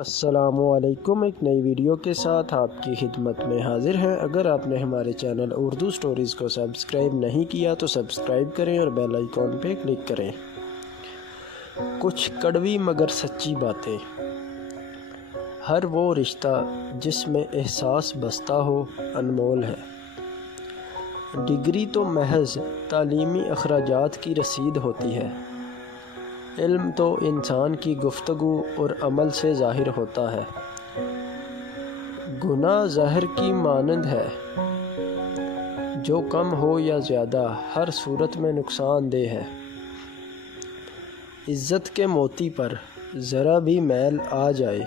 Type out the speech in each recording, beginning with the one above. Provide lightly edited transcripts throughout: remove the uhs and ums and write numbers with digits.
السلام علیکم، ایک نئی ویڈیو کے ساتھ آپ کی خدمت میں حاضر ہیں۔ اگر آپ نے ہمارے چینل اردو سٹوریز کو سبسکرائب نہیں کیا تو سبسکرائب کریں اور بیل آئیکن پہ کلک کریں۔ کچھ کڑوی مگر سچی باتیں۔ ہر وہ رشتہ جس میں احساس بستا ہو انمول ہے۔ ڈگری تو محض تعلیمی اخراجات کی رسید ہوتی ہے، علم تو انسان کی گفتگو اور عمل سے ظاہر ہوتا ہے۔ گناہ زہر کی مانند ہے، جو کم ہو یا زیادہ ہر صورت میں نقصان دہ ہے۔ عزت کے موتی پر ذرا بھی میل آ جائے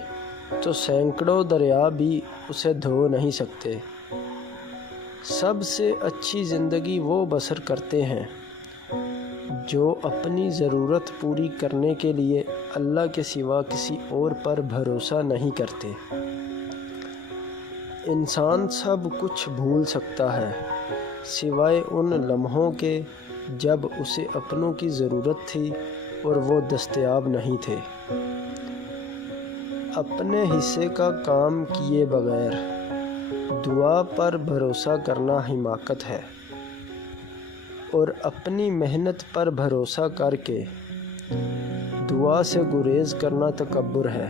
تو سینکڑوں دریا بھی اسے دھو نہیں سکتے۔ سب سے اچھی زندگی وہ بسر کرتے ہیں جو اپنی ضرورت پوری کرنے کے لیے اللہ کے سوا کسی اور پر بھروسہ نہیں کرتے۔ انسان سب کچھ بھول سکتا ہے سوائے ان لمحوں کے جب اسے اپنوں کی ضرورت تھی اور وہ دستیاب نہیں تھے۔ اپنے حصے کا کام کیے بغیر دعا پر بھروسہ کرنا حماقت ہے، اور اپنی محنت پر بھروسہ کر کے دعا سے گریز کرنا تکبر ہے۔